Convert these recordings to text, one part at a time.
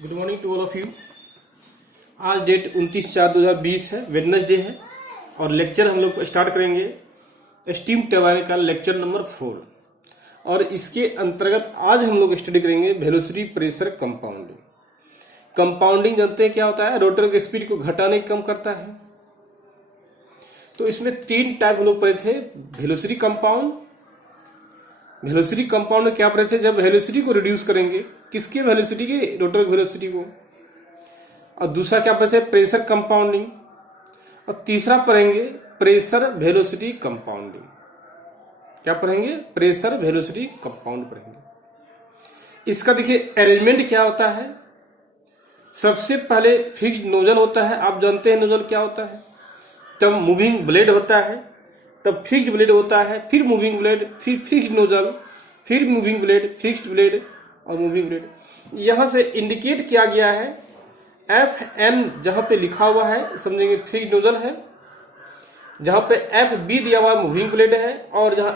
Good morning to all of you. आज date 29/4/2020 है, Wednesday है और लेक्चर हम लोग स्टार्ट करेंगे स्टीम टरबाइन का लेक्चर नंबर 4। और इसके अंतर्गत आज हम लोग स्टडी करेंगे वेलोसिटी प्रेशर कंपाउंडिंग। कंपाउंडिंग जानते हैं क्या होता है? रोटर की स्पीड को घटाने कम करता है। तो इसमें 3 टाइप हम लोग पढ़े थे। वेलोसिटी कंपाउंड, वेलोसिटी कंपाउंड में क्या पढ़े थे? जब वेलोसिटी को रिड्यूस करेंगे, किसके वेलोसिटी के? रोटर वेलोसिटी को। और दूसरा क्या पढ़े थे? Pressure compounding. और तीसरा पढ़ेंगे प्रेशर वेलोसिटी कंपाउंडिंग। क्या पढ़ेंगे? प्रेशर वेलोसिटी कंपाउंड पढ़ेंगे। इसका देखिए अरेंजमेंट क्या होता है। सबसे पहले फिक्स्ड नोजल होता है। आप जानते हैं नोजल क्या होता है। तब मूविंग ब्लेड होता है, तब फिक्स्ड ब्लेड होता है, फिर मूविंग ब्लेड, फिर फिक्स्ड नोजल, फिर मूविंग ब्लेड, फिक्स्ड ब्लेड और मूविंग ब्लेड। यहां से इंडिकेट किया गया है FN जहां पे लिखा हुआ है समझेंगे फिक्स्ड नोजल है, जहां पे FB दिया हुआ मूविंग ब्लेड है, और जहां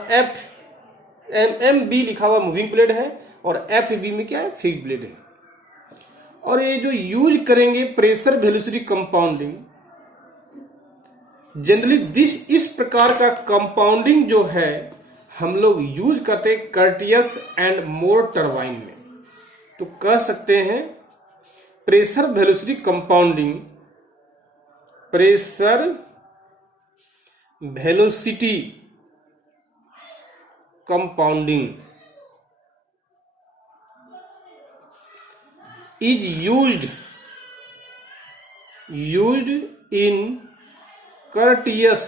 MB लिखा हुआ मूविंग ब्लेड है, और FB में क्या है? फिक्स्ड ब्लेड है। और ये जो यूज करेंगे प्रेशर वेलोसिटी कंपाउंडिंग, जनरली इस प्रकार का कंपाउंडिंग जो है हम लोग यूज करते हैं कर्टियस एंड मोर टरबाइन में। तो कह सकते हैं pressure velocity compounding, pressure velocity compounding is used in Curtius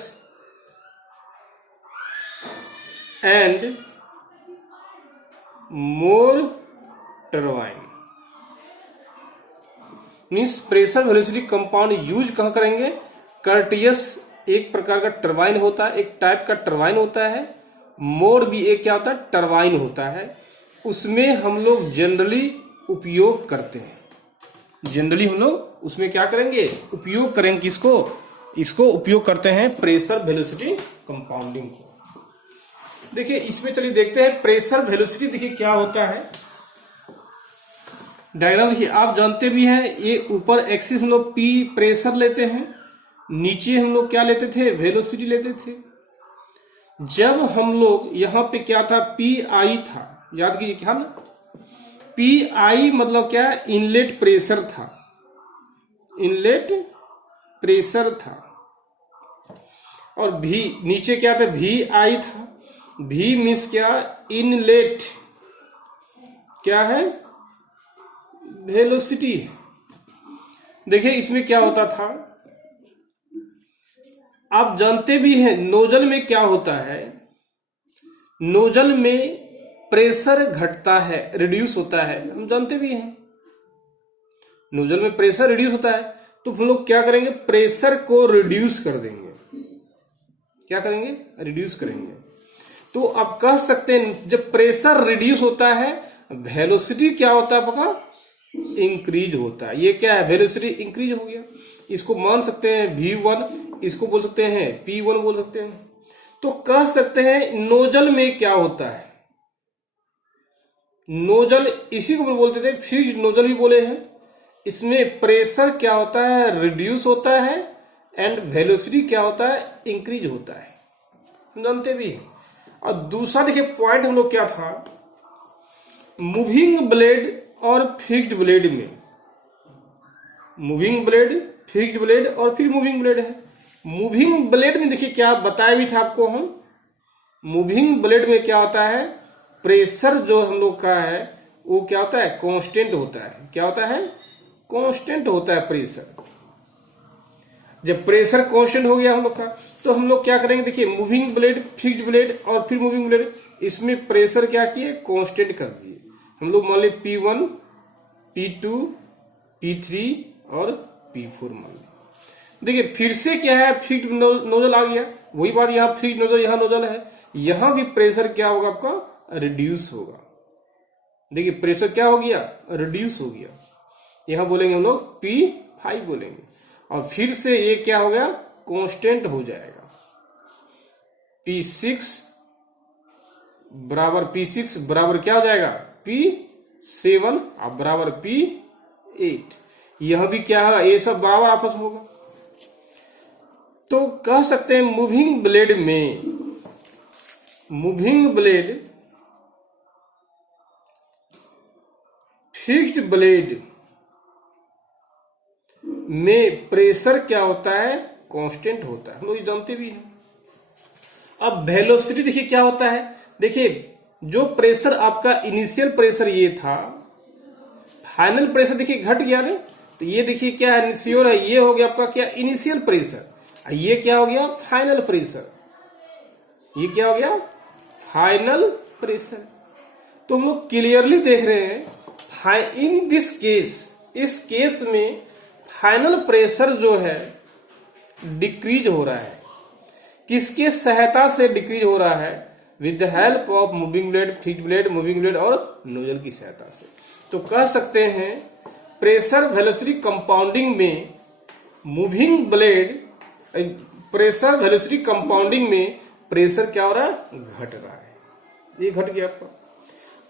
and Moore turbine। Means pressure velocity compound use कहां करेंगे? कर्टियस एक प्रकार का टरबाइन होता है, एक टाइप का टरबाइन होता है। मोर भी एक क्या होता है? टरबाइन होता है। उसमें हम लोग जनरली उपयोग करते हैं। जनरली हम लोग उसमें क्या करेंगे? उपयोग करेंगे किसको? इसको उपयोग करते हैं प्रेशर वेलोसिटी कंपाउंडिंग को। देखिए इसमें चलिए देखते हैं प्रेशर वेलोसिटी। देखिए क्या होता है डायग्राम। देखिए आप जानते भी हैं, ये ऊपर एक्सिस हम लोग P प्रेशर लेते हैं, नीचे हम लोग क्या लेते थे? वेलोसिटी लेते थे। जब हम लोग यहां पे क्या था? PI था, याद कीजिए क्या ना? PI मतलब क्या? इनलेट प्रेशर था, इनलेट प्रेशर था। और V नीचे क्या था? VI था। V मीन्स क्या? इनलेट क्या है? वेलोसिटी है। देखिए इसमें क्या होता था, आप जानते भी हैं नोजल में क्या होता है। नोजल में प्रेशर घटता है, रिड्यूस होता है, हम जानते भी हैं। नोजल में प्रेशर रिड्यूस होता है, तो हम लोग क्या करेंगे? प्रेशर को रिड्यूस कर देंगे। क्या करेंगे? रिड्यूस करेंगे। तो आप कह सकते हैं जब प्रेशर रिड्यूस होता है, वेलोसिटी क्या होता है आपका? इंक्रीज होता है। ये क्या है? वेलोसिटी इंक्रीज हो गया। इसको मान सकते हैं V1, इसको बोल सकते हैं P1 बोल सकते हैं। तो कह सकते हैं नोजल में क्या होता है? नोजल इसी को बोलते थे फिक्स्ड नोजल भी बोले हैं। इसमें प्रेशर क्या होता है? रिड्यूस होता है, एंड वेलोसिटी क्या होता है? इंक्रीज होता है, हम जानते भी हैं। और दूसरा देखिए पॉइंट हम लोग क्या था, मूविंग ब्लेड और फिक्स्ड ब्लेड में। मूविंग ब्लेड, फिक्स्ड ब्लेड और फिर मूविंग ब्लेड है। मूविंग ब्लेड में देखिए क्या बताया भी था आपको हम। मूविंग ब्लेड में क्या होता है? प्रेशर जो हम लोग का है वो क्या होता है? कांस्टेंट होता है। क्या होता है? कांस्टेंट होता है प्रेशर। जब प्रेशर कांस्टेंट हो गया हम लोग का, तो हम लोग क्या करेंगे? देखिए मूविंग ब्लेड, फिक्स्ड ब्लेड और फिर मूविंग ब्लेड, इसमें प्रेशर क्या किए? कांस्टेंट कर दिए। हम लोग मान ली P1, P2, P3 और P4 मान ली। देखिए फिर से क्या है? फिक्स्ड नोजल आ गया। वही बात, यहाँ फिक्स्ड नोजल, यहाँ नोजल है। यहां भी प्रेशर क्या होगा आपका? रिड्यूस होगा। देखिए प्रेशर क्या हो गया? रिड्यूस हो गया। यहां बोलेंगे हम लोग P5 बोलेंगे। और फिर से ये क्या हो गया? कांस्टेंट हो जाएगा। P6 बराबर क्या हो जाएगा? P7 अब बराबर 8। यह भी क्या है, ये सब बराबर आपस में होगा। तो कह सकते हैं मूविंग ब्लेड फिक्स्ड ब्लेड में प्रेशर क्या होता है, कांस्टेंट होता है, हम लोग जानते भी हैं। अब वेलोसिटी देखिए क्या होता है, देखिए जो प्रेशर आपका इनिशियल प्रेशर ये था, फाइनल प्रेशर देखिए घट गया ना, तो ये देखिए क्या है, इनिशियल है, ये हो गया आपका क्या, इनिशियल प्रेशर, ये क्या हो गया, फाइनल प्रेशर, ये क्या हो गया, फाइनल प्रेशर। तो हम लोग क्लियरली देख रहे हैं इन दिस केस, इस केस में फाइनल प्रेशर जो है डिक्रीज हो रहा है, किसके सहायता से डिक्रीज हो रहा है, with the help of moving blade, fixed blade, moving blade और नोजल की सहायता से। तो कह सकते हैं प्रेशर वेलोसिटी कंपाउंडिंग में moving blade, pressure velocity compounding में प्रेशर क्या हो रहा है, घट रहा है, ये घट गया आपका।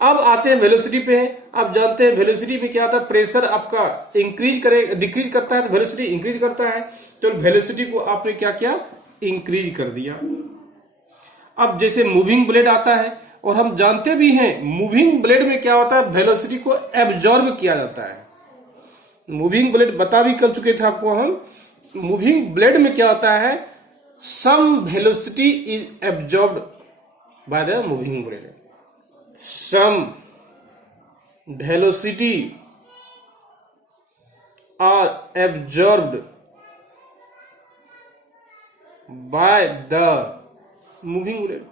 अब आते हैं वेलोसिटी पे। आप जानते हैं वेलोसिटी में क्या होता है, प्रेशर आपका इंक्रीज करे, डिक्रीज करता है तो वेलोसिटी इंक्रीज करता है। तो वेलोसिटी को आपने क्या किया, इंक्रीज कर दिया। अब जैसे मूविंग ब्लेड आता है, और हम जानते भी हैं मूविंग ब्लेड में क्या होता है, वेलोसिटी को एब्जॉर्ब किया जाता है। मूविंग ब्लेड बता भी कर चुके थे आपको हम, मूविंग ब्लेड में क्या होता है, some velocity is absorbed by the moving blade, some velocity are absorbed by the moving blade।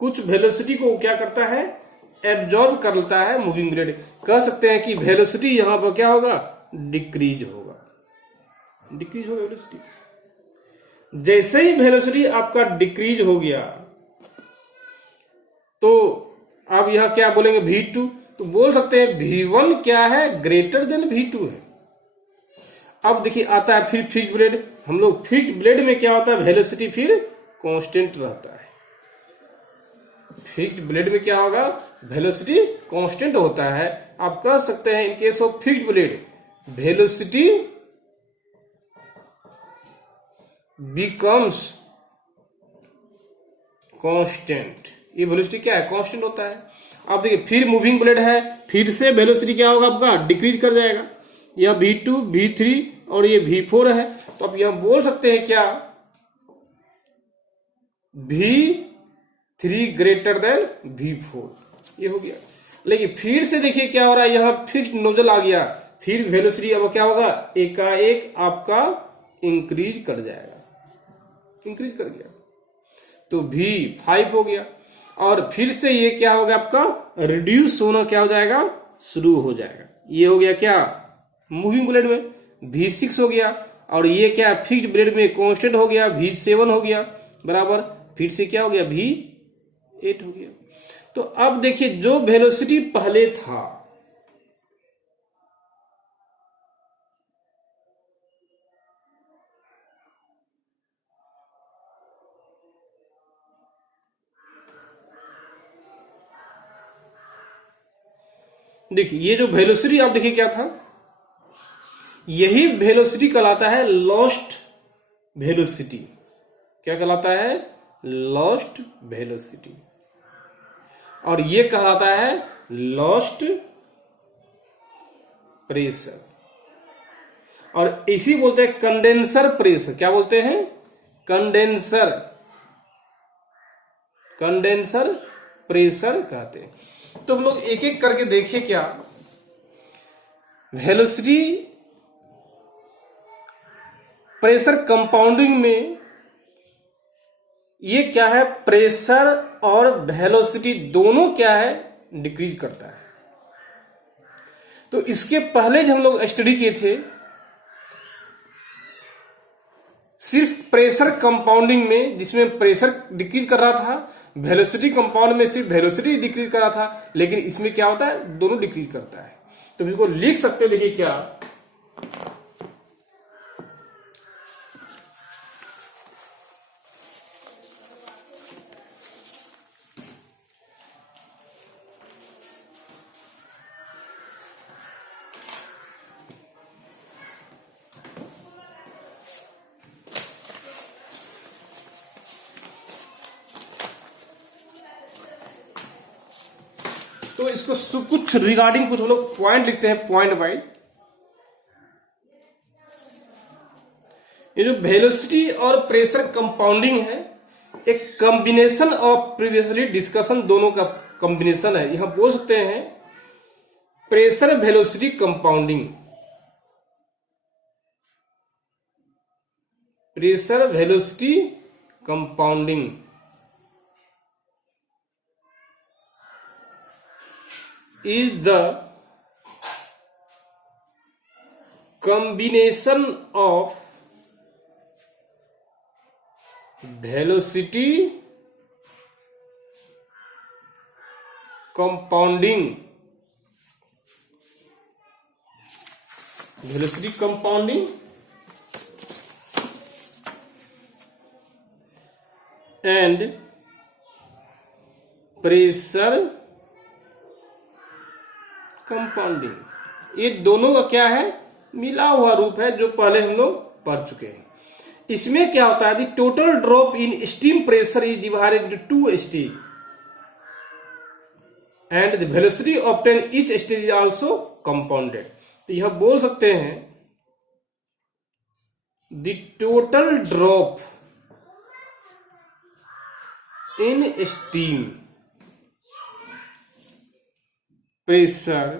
कुछ वेलोसिटी को क्या करता है, एब्जॉर्ब कर लेता है मूविंग ब्लेड। कह सकते हैं कि वेलोसिटी यहां पर क्या होगा, डिक्रीज होगा, डिक्रीज होगा वेलोसिटी। जैसे ही वेलोसिटी आपका डिक्रीज हो गया तो अब यह क्या बोलेंगे, V2, तो बोल सकते हैं V1 क्या है, ग्रेटर देन V2 है। अब देखिए आता है फिर फिक्स्ड ब्लेड, हम लोग फिक्स्ड ब्लेड में क्या होता है, वेलोसिटी फिर कांस्टेंट रहता है। फिक्स्ड ब्लेड में क्या होगा, वेलोसिटी कांस्टेंट होता है। आप कह सकते हैं in case of fixed blade velocity becomes constant, ये वेलोसिटी क्या है, कांस्टेंट होता है। अब देखिए फिर मूविंग ब्लेड है, फिर से वेलोसिटी क्या होगा आपका, डिक्रीज कर जाएगा। यह V2, V3 और ये V4 है। तो अब यह बोल सकते हैं क्या, V3 ग्रेटर देन V4, ये हो गया। लेकिन फिर से देखिए क्या हो रहा है, यह फिक्स्ड नोजल आ गया, फिर वेलोसिटी अब क्या होगा, एकाएक आपका इंक्रीज कर जाएगा, इंक्रीज कर गया, तो V5 हो गया। और फिर से ये क्या होगा आपका, रिड्यूस होना क्या हो जाएगा, शुरू हो जाएगा। ये हो गया क्या, मूविंग ब्लेड में V6 हो गया, और ये क्या फिक्स्ड ब्लेड में कांस्टेंट हो गया, V7 हो गया बराबर, फिर से क्या हो गया, V8 हो गया। तो अब देखिए जो वेलोसिटी पहले था, देखिए ये जो वेलोसिटी आप देखिए क्या था, यही वेलोसिटी कहलाता है लॉस्ट वेलोसिटी। क्या कहलाता है, लॉस्ट वेलोसिटी। और ये कहलाता है लॉस्ट प्रेशर, और इसी बोलते हैं कंडेंसर प्रेशर। क्या बोलते हैं, कंडेंसर, कंडेंसर प्रेशर कहते हैं। तो हम लोग एक एक करके देखिए, क्या वेलोसिटी प्रेशर कंपाउंडिंग में ये क्या है, प्रेशर और वेलोसिटी दोनों क्या है, डिक्रीज करता है। तो इसके पहले जो हम लोग स्टडी किए थे, सिर्फ प्रेशर कंपाउंडिंग में जिसमें प्रेशर डिक्रीज कर रहा था, वेलोसिटी कंपाउंड में सिर्फ वेलोसिटी डिक्रीज कर रहा था, लेकिन इसमें क्या होता है, दोनों डिक्रीज करता है। तो इसको लिख सकते हो, देखिए क्या, तो इसको कुछ रिगार्डिंग कुछ हम लोग पॉइंट लिखते हैं पॉइंट वाइज। ये जो वेलोसिटी और प्रेशर कंपाउंडिंग है एक कॉम्बिनेशन ऑफ प्रीवियसली डिस्कशन, दोनों का कॉम्बिनेशन है। यहां बोल सकते हैं pressure velocity compounding, pressure velocity compounding is the combination of velocity compounding, velocity compounding and pressure compounding, ये दोनों का क्या है, मिला हुआ रूप है, जो पहले हम लोग पढ़ चुके हैं। इसमें क्या होता है, the total drop in steam pressure is divided into two stage and the velocity obtain each stage is also compounded. तो यह बोल सकते हैं the total drop in steam pressure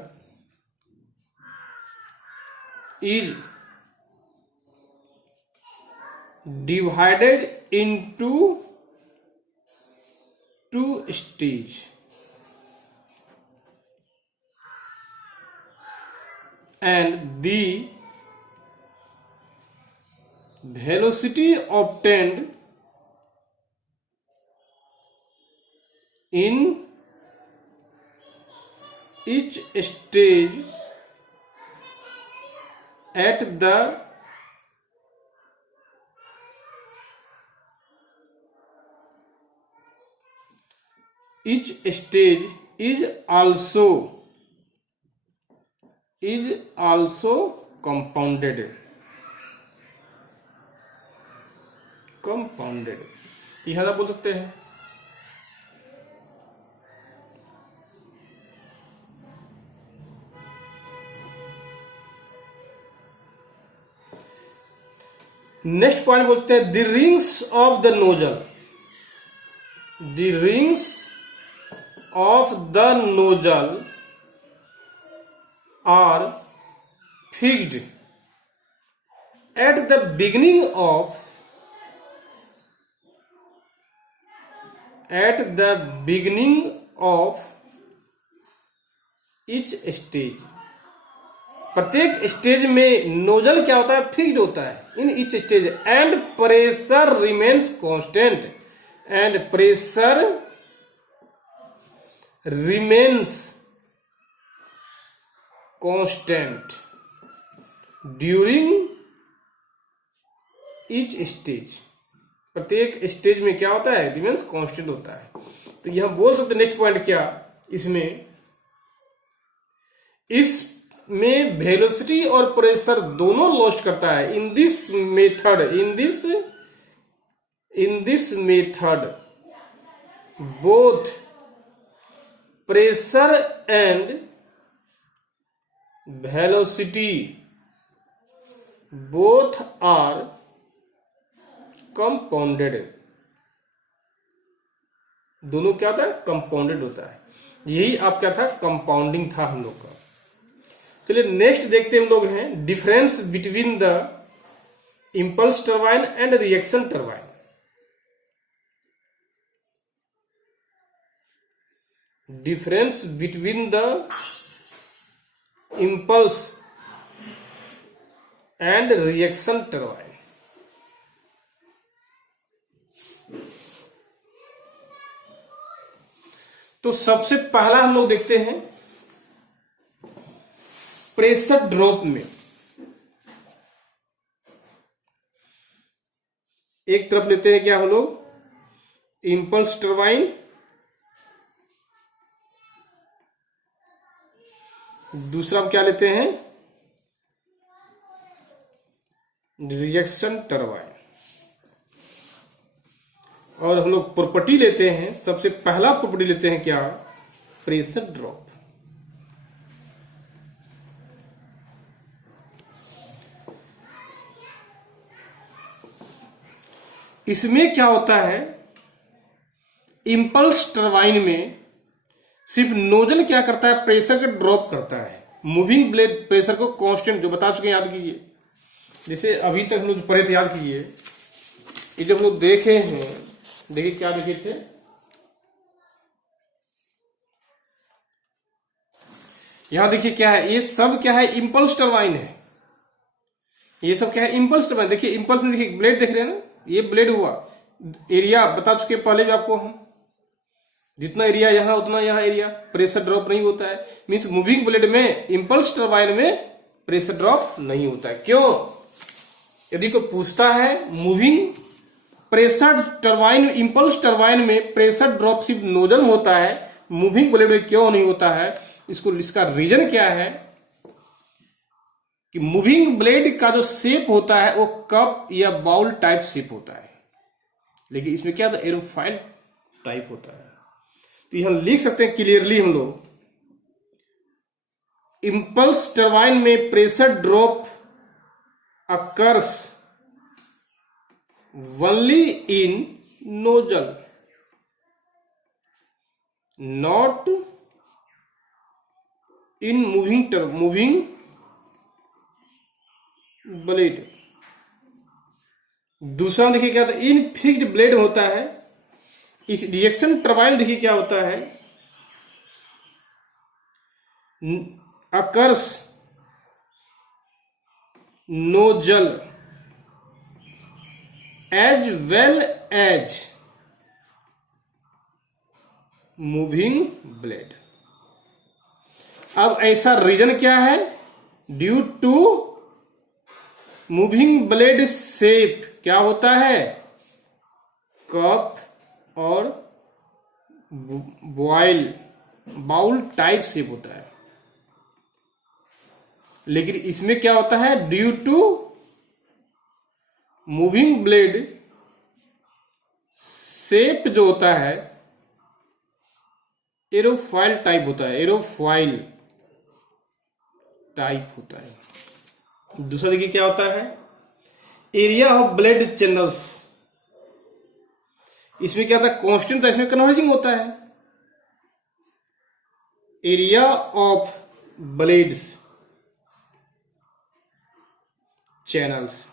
is divided into two stages and the velocity obtained in each stage at the each stage is also compounded। लिहाजा बोल सकते हैं next point बोलते हैं the rings of the nozzle, the rings of the nozzle are fixed at the beginning of each stage. प्रत्येक stage में nozzle क्या होता है, फिक्स्ड होता है in each stage and pressure remains constant, and pressure remains constant during each stage. प्रत्येक stage में क्या होता है, रिमेन्स कांस्टेंट होता है। तो यहां बोल सकते नेक्स्ट पॉइंट क्या, इसमें वेलोसिटी और प्रेशर दोनों लॉस्ट करता है। In this method both pressure and velocity both are compounded. दोनों क्या होता है, कंपाउंडेड होता है। यही आप क्या था, कंपाउंडिंग था हम लोग का। चलिए नेक्स्ट देखते हम लोग हैं difference between the impulse turbine and reaction turbine. Difference between the impulse and reaction turbine. तो सबसे पहला हम लोग देखते हैं प्रेशर ड्रॉप में। एक तरफ लेते हैं क्या हम लोग, इंपल्स टरबाइन, दूसरा क्या लेते हैं, रिएक्शन टरबाइन। और हम लोग प्रॉपर्टी लेते हैं, सबसे पहला प्रॉपर्टी लेते हैं क्या, प्रेशर ड्रॉप। इसमें क्या होता है, इंपल्स टरबाइन में सिर्फ नोजल क्या करता है, प्रेशर को ड्रॉप करता है, मूविंग ब्लेड प्रेशर को कांस्टेंट, जो बता चुके हैं, याद कीजिए। जैसे अभी तक हम लोग पढ़े थे, याद कीजिए, ये जो हम लोग देखे हैं, देखिए क्या देखे थे, यहां देखिए क्या है, ये सब क्या है, इंपल्स टरबाइन है। ये सब क्या है, इंपल्स टरबाइन। देखिए इंपल्स में देखिए ब्लेड देख रहे हैं ना, ये ब्लेड हुआ, एरिया बता चुके पहले भी आपको हम, जितना एरिया यहां उतना यहां एरिया, प्रेशर ड्रॉप नहीं होता है। मींस मूविंग ब्लेड में, इंपल्स टरबाइन में प्रेशर ड्रॉप नहीं होता है। क्यों? यदि कोई पूछता है moving pressure turbine, impulse turbine में प्रेशर ड्रॉप सिर्फ नोजल में होता है, मूविंग ब्लेड में क्यों नहीं होता है, इसका रीजन क्या है कि मूविंग ब्लेड का जो शेप होता है वो कप या बाउल टाइप शेप होता है, लेकिन इसमें क्या था, एरोफाइल टाइप होता है। तो यहां लिख सकते हैं क्लियरली हम लोग, इंपल्स टरबाइन में pressure drop occurs only in nozzle, not in moving blade. दूसरा देखिए क्या था, इन फिक्स्ड ब्लेड होता है। इस रिएक्शन टरबाइन देखिए क्या होता है, occurs nozzle as well as moving blade. अब ऐसा रीजन क्या है, due to moving blade shape क्या होता है, कप और बाउल टाइप शेप होता है। लेकिन इसमें क्या होता है, due to moving blade shape जो होता है एरोफाइल टाइप होता है, एरोफाइल टाइप होता है। दूसरा देखिए क्या होता है, एरिया ऑफ ब्लेड चैनल्स। इसमें क्या था, कांस्टेंट था, इसमें कन्वर्जिंग होता है। एरिया ऑफ ब्लेड्स चैनल्स,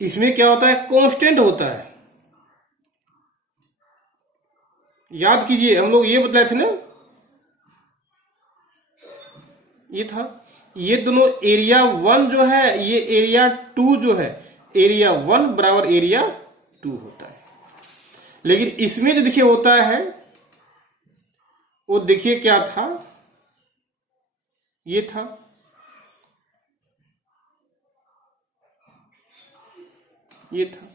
इसमें क्या होता है, कांस्टेंट होता है। याद कीजिए हम लोग ये बतलाए थे ना, ये था, ये दोनों एरिया 1 जो है, ये एरिया 2 जो है, एरिया 1 बराबर एरिया 2 होता है। लेकिन इसमें जो देखिए होता है वो देखिए क्या था, ये था, ये था।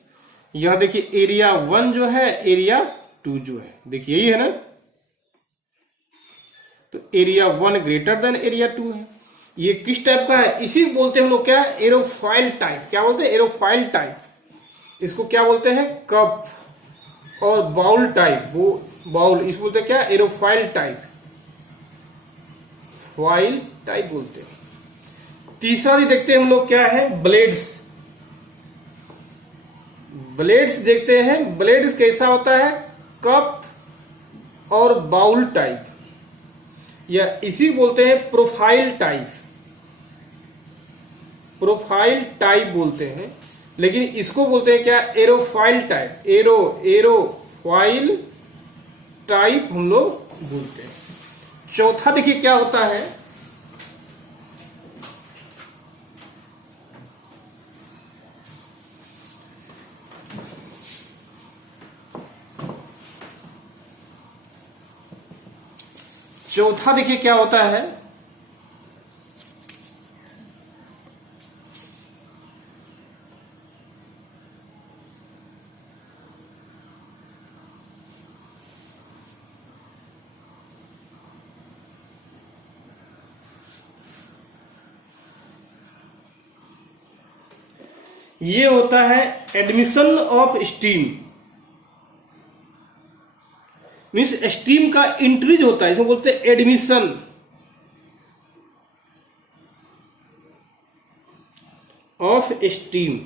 यहां देखिए एरिया 1 जो है, एरिया 2 जो है, देखिए यही है ना, तो एरिया 1 ग्रेटर देन एरिया 2 है। ये किस टाइप का है, इसी बोलते हैं हम लोग क्या, एरोफाइल टाइप। क्या बोलते हैं, एरोफाइल टाइप। इसको क्या बोलते हैं, कप और बाउल टाइप, वो बाउल, इसको बोलते हैं क्या, एरोफाइल टाइप, फाइल टाइप बोलते हैं। तीसरा भी देखते हैं हम लोग क्या है, ब्लेड्स। ब्लेड्स देखते हैं, ब्लेड्स कैसा होता है, कप और बाउल टाइप, या इसी बोलते हैं प्रोफाइल टाइप, प्रोफाइल टाइप बोलते हैं। लेकिन इसको बोलते हैं क्या, एरोफाइल टाइप, एरोफाइल टाइप हम लोग बोलते हैं। चौथा देखिए क्या होता है, चौथा देखिए क्या होता है, ये होता है admission of steam. Means steam का इंट्रीज होता है, इसको बोलते हैं एडमिशन ऑफ स्टीम।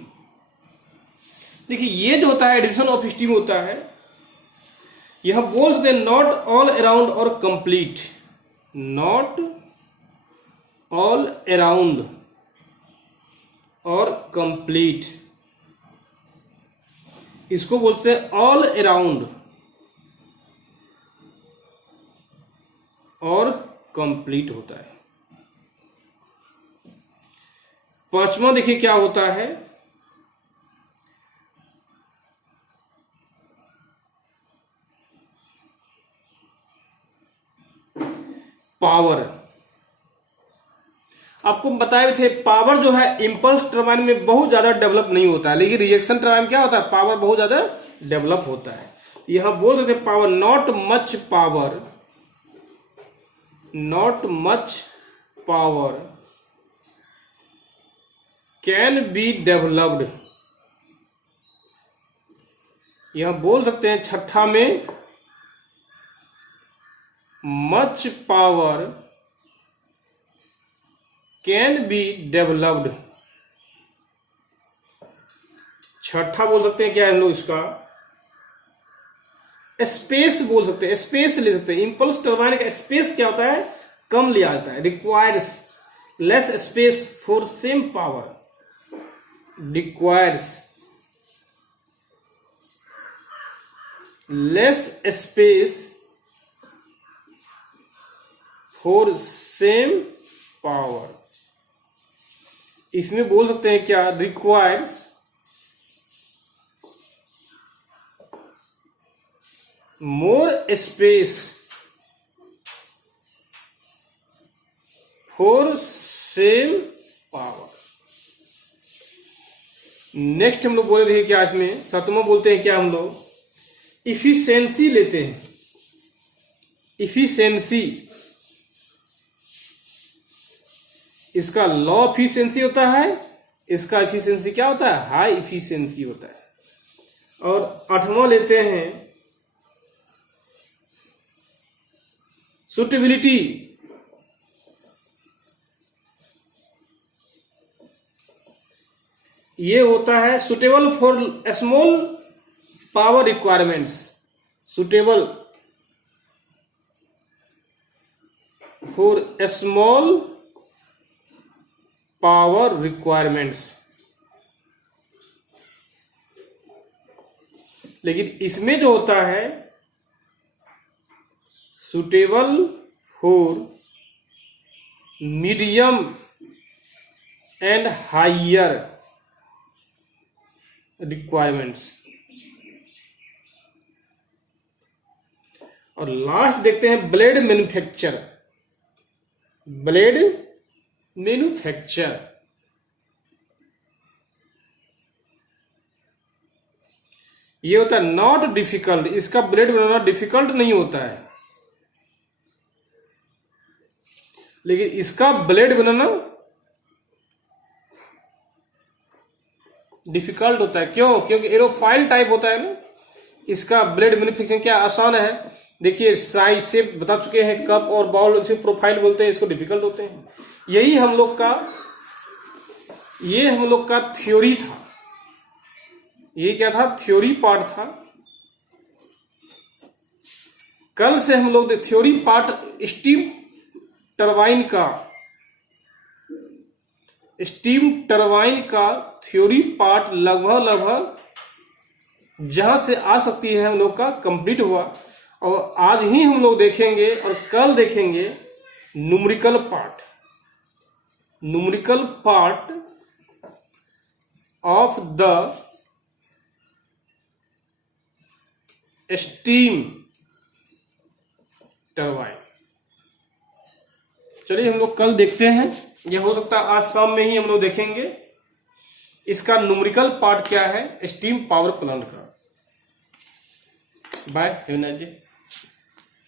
देखिए ये जो होता है डिविजन ऑफ स्टीम होता है, यह बोल्स दे नॉट ऑल अराउंड और कंप्लीट, नॉट ऑल अराउंड और कंप्लीट, इसको बोलते हैं ऑल अराउंड और कंप्लीट होता है। पांचवा देखिए क्या होता है, पावर। आपको बताए थे पावर जो है इंपल्स टरबाइन में बहुत ज्यादा डेवलप नहीं होता है, लेकिन रिएक्शन टरबाइन क्या होता है, पावर बहुत ज्यादा डेवलप होता है। यहां बोल रहे थे power, not much power, not much power can be developed. यहां बोल सकते हैं छठा में, much power can be developed. छठा बोल सकते हैं क्या है हम लोग इसका, स्पेस बोल सकते हैं, स्पेस ले सकते हैं। इंपल्स टरबाइन का स्पेस क्या होता है, कम लिया जाता है, requires less space for same power, requires less space for same power. इसमें बोल सकते हैं क्या, requires more space for same power. Next हम लोग बोल रहे हैं क्या, इसमें सातवां बोलते हैं क्या हम लोग, इफिशिएंसी लेते हैं। इफिशिएंसी, इसका लॉ इफिशिएंसी होता है, इसका इफिशिएंसी क्या होता है, हाई इफिशिएंसी होता है। और आठवां लेते हैं सुटेबिलिटी। ये होता है suitable for small power requirements, suitable for small power requirements. लेकिन इसमें जो होता है suitable for medium and higher requirements. और लास्ट देखते हैं ब्लेड मैन्युफैक्चर। ब्लेड मैन्युफैक्चर, ये होता है नॉट डिफिकल्ट, इसका ब्लेड बनाना डिफिकल्ट नहीं होता है, लेकिन इसका ब्लेड बनाना डिफिकल्ट होता है। क्यों, क्योंकि एरोफाइल टाइप होता है ना। इसका ब्लेड मैन्युफैक्चरिंग क्या आसान है, देखिए साइज से बता चुके हैं, कप और बाउल से प्रोफाइल बोलते हैं, इसको डिफिकल्ट होते हैं। यही हम लोग का, ये हम लोग का थ्योरी था। ये क्या था, थ्योरी पार्ट था। कल से हम लोग थ्योरी पार्ट स्टीम टरबाइन का, स्टीम टरबाइन का थ्योरी पार्ट लगभग जहां से आ सकती है हम लोग का कंप्लीट हुआ। और आज ही हम लोग देखेंगे और कल देखेंगे numerical part, numerical part of the steam turbine. चलिए हम लोग कल देखते हैं, यह हो सकता है आज शाम में ही हम लोग देखेंगे इसका न्यूमेरिकल पार्ट क्या है स्टीम पावर प्लांट का। Bye, have a nice day.